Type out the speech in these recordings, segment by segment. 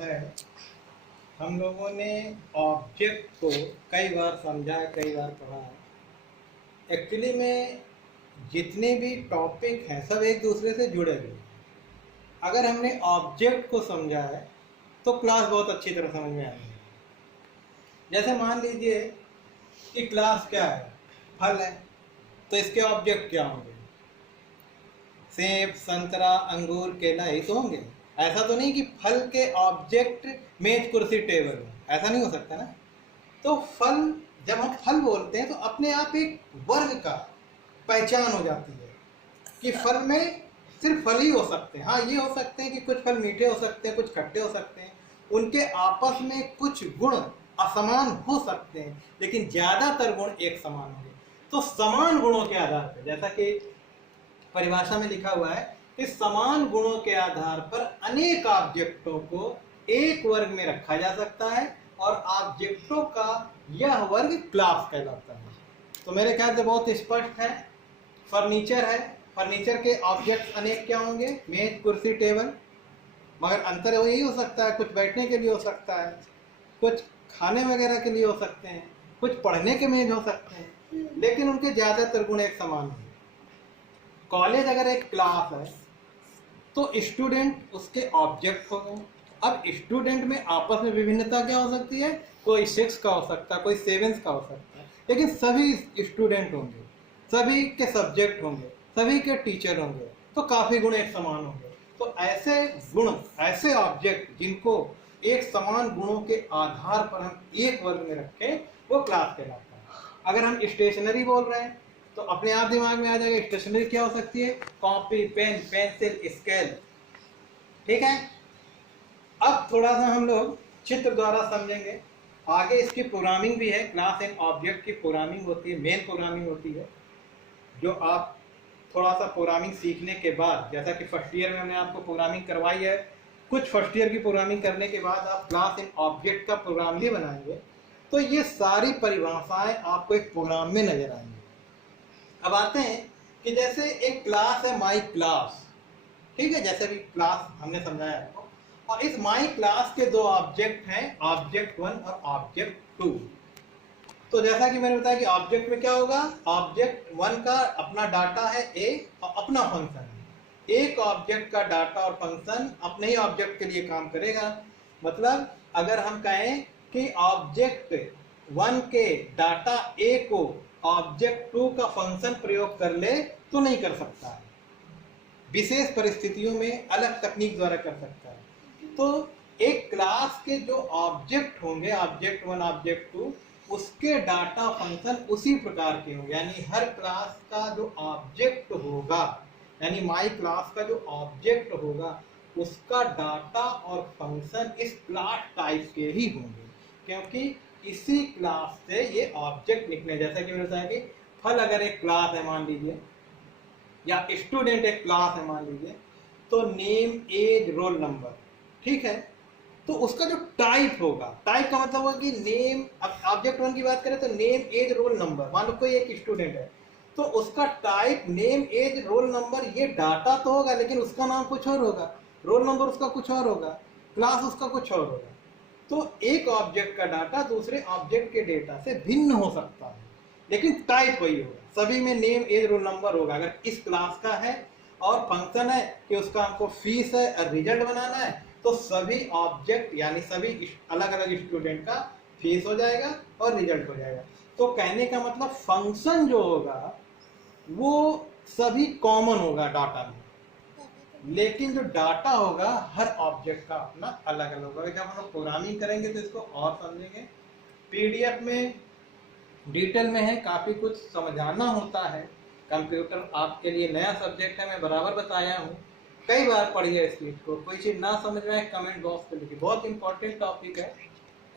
है हम लोगों ने ऑब्जेक्ट को कई बार समझा है, कई बार पढ़ा है। एक्चुअली में जितने भी टॉपिक हैं सब एक दूसरे से जुड़े हुए हैं। अगर हमने ऑब्जेक्ट को समझा है तो क्लास बहुत अच्छी तरह समझ में आएगी। जैसे मान लीजिए कि क्लास क्या है, फल है, तो इसके ऑब्जेक्ट क्या होंगे? सेब, संतरा, अंगूर, केला ही तो होंगे। ऐसा तो नहीं कि फल के ऑब्जेक्ट मेज, कुर्सी, टेबल हो, ऐसा नहीं हो सकता ना। तो फल, जब हम फल बोलते हैं तो अपने आप एक वर्ग का पहचान हो जाती है कि फल में सिर्फ फल ही हो सकते हैं। हाँ, ये हो सकते हैं कि कुछ फल मीठे हो सकते हैं, कुछ खट्टे हो सकते हैं, उनके आपस में कुछ गुण असमान हो सकते हैं, लेकिन ज्यादातर गुण एक समान होंगे। तो समान गुणों के आधार पर, जैसा कि परिभाषा में लिखा हुआ है कि समान गुणों के आधार पर अनेक ऑब्जेक्टों को एक वर्ग में रखा जा सकता है और ऑब्जेक्टों का यह वर्ग क्लास कहलाता है। तो मेरे ख्याल से बहुत स्पष्ट है। फर्नीचर है, फर्नीचर के ऑब्जेक्ट अनेक क्या होंगे? मेज, कुर्सी, टेबल। मगर अंतर वही हो सकता है, कुछ बैठने के लिए हो सकता है, कुछ खाने वगैरह के लिए हो सकते हैं, कुछ पढ़ने के मेज हो सकते हैं, लेकिन उनके ज्यादातर गुण एक समान होंगे। कॉलेज अगर एक क्लास है तो स्टूडेंट उसके ऑब्जेक्ट हो गए। अब स्टूडेंट में आपस में विभिन्नता क्या हो सकती है? कोई 6 का हो सकता है, कोई 7 का हो सकता है, लेकिन सभी स्टूडेंट होंगे, सभी के सब्जेक्ट होंगे, सभी के टीचर होंगे, तो काफी गुण एक समान होंगे। तो ऐसे गुण, ऐसे ऑब्जेक्ट जिनको एक समान गुणों के आधार पर हम एक वर्ग में रखें, वो क्लास कहलाता है। अगर हम स्टेशनरी बोल रहे हैं तो अपने आप दिमाग में आ जाएगा स्टेशनरी क्या हो सकती है? Copy, pen, pencil, scale. ठीक है, अब थोड़ा सा हम लोग चित्र द्वारा समझेंगे। आगे इसकी प्रोग्रामिंग भी है। क्लास एंड ऑब्जेक्ट की प्रोग्रामिंग होती है, मेन प्रोग्रामिंग होती है, जो आप थोड़ा सा प्रोग्रामिंग सीखने के बाद, जैसा कि फर्स्ट ईयर में हमने आपको प्रोग्रामिंग करवाई है, कुछ फर्स्ट ईयर की प्रोग्रामिंग करने के बाद आप क्लास एंड ऑब्जेक्ट का प्रोग्राम भी बनाएंगे, तो ये सारी परिभाषाएं आपको एक प्रोग्राम में नजर आएंगी। अब आते हैं कि जैसे एक क्लास है माई क्लास, ठीक है, जैसे भी क्लास हमने समझाया आपको, और इस माई क्लास के दो ऑब्जेक्ट हैं, ऑब्जेक्ट 1 और ऑब्जेक्ट 2। तो जैसा कि मैंने बताया कि ऑब्जेक्ट में क्या होगा? ऑब्जेक्ट 1 का अपना डाटा है ए और अपना फंक्शन है। एक ऑब्जेक्ट का डाटा और फंक्शन अपने ही ऑब्जेक्ट के लिए काम करेगा। मतलब अगर हम कहें कि ऑब्जेक्ट 1 के डाटा ए को ऑब्जेक्ट 2 का फंक्शन प्रयोग कर ले तो नहीं कर सकता है, विशेष परिस्थितियों में अलग तकनीक द्वारा कर सकता है। तो एक क्लास के जो ऑब्जेक्ट होंगे, ऑब्जेक्ट 1, ऑब्जेक्ट 2, उसके डाटा फंक्शन उसी प्रकार के होंगे। यानी हर क्लास का जो ऑब्जेक्ट होगा, यानी माई क्लास का जो ऑब्जेक्ट होगा, उसका डाटा और फंक्शन इस क्लास टाइप के ही होंगे, क्योंकि इसी क्लास से ये ऑब्जेक्ट निकले। जैसा कि मैंने बताया कि फल अगर एक क्लास है मान लीजिए, या स्टूडेंट एक क्लास है मान लीजिए, तो नेम, एज, रोल नंबर, ठीक है, तो उसका जो टाइप होगा, टाइप का मतलब होगा कि नेम, अब ऑब्जेक्ट 1 की बात करें तो नेम, एज, रोल नंबर। मान लो कोई एक स्टूडेंट है तो उसका type name, age, roll number, ये डाटा तो होगा, लेकिन उसका नाम कुछ और होगा, रोल नंबर उसका कुछ और होगा, क्लास उसका कुछ और होगा। तो एक ऑब्जेक्ट का डाटा दूसरे ऑब्जेक्ट के डेटा से भिन्न हो सकता है, लेकिन टाइप वही होगा। सभी में नेम, एज, रोल नंबर होगा। अगर इस क्लास का है और फंक्शन है कि उसका हमको फीस है और रिजल्ट बनाना है, तो सभी ऑब्जेक्ट यानी सभी अलग अलग स्टूडेंट का फीस हो जाएगा और रिजल्ट हो जाएगा। तो कहने का मतलब फंक्शन जो होगा वो सभी कॉमन होगा डाटा में, लेकिन जो डाटा होगा हर ऑब्जेक्ट का अपना अलग अलग होगा। जब हम लोग प्रोग्रामिंग करेंगे तो इसको और समझेंगे। पीडीएफ में डिटेल में है, काफी कुछ समझाना होता है। कंप्यूटर आपके लिए नया सब्जेक्ट है, मैं बराबर बताया हूँ, कई बार पढ़िए इस चीज को। कोई चीज ना समझ में आए कमेंट बॉक्स पे लिखिए, बहुत इंपॉर्टेंट टॉपिक है।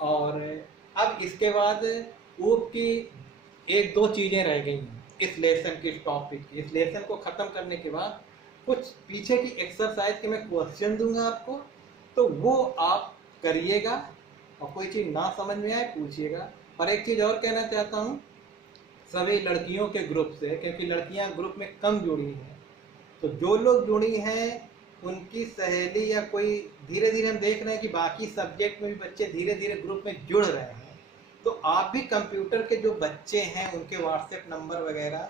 और अब इसके बाद ऊप की 1-2 चीजें रह गई हैं इस लेसन की, इस टॉपिक की। इस लेसन को खत्म करने के बाद कुछ पीछे की एक्सरसाइज के मैं क्वेश्चन दूंगा आपको, तो वो आप करिएगा, और कोई चीज ना समझ में आए पूछिएगा। और एक चीज और कहना चाहता हूँ सभी लड़कियों के ग्रुप से, क्योंकि लड़कियां ग्रुप में कम जुड़ी हैं, तो जो लोग जुड़ी हैं उनकी सहेली या कोई, धीरे धीरे हम देख रहे हैं कि बाकी सब्जेक्ट में भी बच्चे धीरे धीरे ग्रुप में जुड़ रहे हैं। तो आप भी कंप्यूटर के जो बच्चे हैं उनके व्हाट्सएप नंबर वगैरह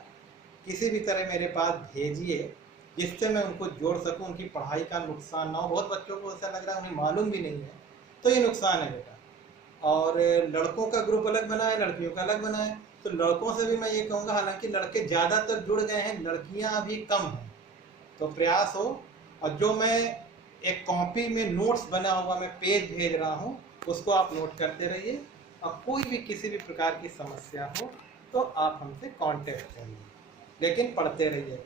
किसी भी तरह मेरे पास भेजिए, जिससे मैं उनको जोड़ सकूं, उनकी पढ़ाई का नुकसान ना हो। बहुत बच्चों को ऐसा लग रहा है उन्हें मालूम भी नहीं है, तो ये नुकसान है बेटा। और लड़कों का ग्रुप अलग बना है, लड़कियों का अलग बना है। तो लड़कों से भी मैं ये कहूँगा, हालांकि लड़के ज़्यादातर जुड़ गए हैं, लड़कियाँ अभी कम हैं, तो प्रयास हो। और जो मैं एक कॉपी में नोट्स बना हुआ मैं पेज भेज रहा हूँ, उसको आप नोट करते रहिए। और कोई भी किसी भी प्रकार की समस्या हो तो आप हमसे कांटेक्ट करिए, लेकिन पढ़ते रहिए।